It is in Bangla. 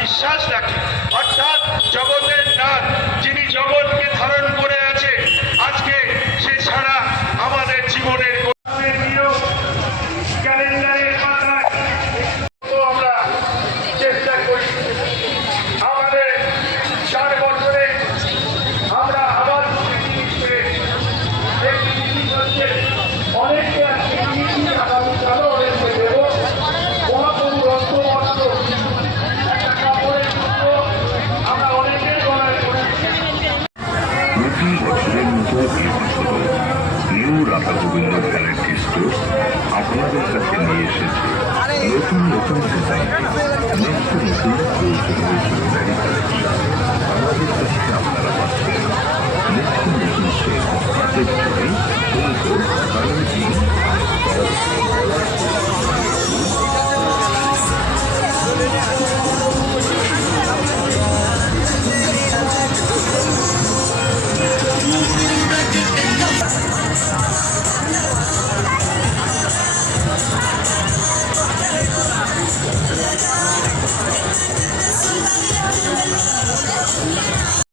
বিশ্বাস রাখি, অর্থাৎ জগতের নাথ যিনি জগৎকে ধারণ করে আছে, আজকে সে ছাড়া আমাদের জীবনের ক্যালেন্ডারের পাতায় আমরা চেষ্টা করি। আমাদের 4 বছরে আমরা আবার অনেককে আগামীকালও অনেককে দেব। মহাপ্রভু রক্তবস্ত্র একটা কাপড়ের টুকরো আমরা অনেকের গলায় করেছি। প্রতি বছরের মতো এবছরও new Radha Gobinda variety store আপনাদের কাছে নিয়ে এসেছে নতুন নতুন ডিজাইন, নিত্য নতুন কৌশলের জুয়েলারি কালেকশন।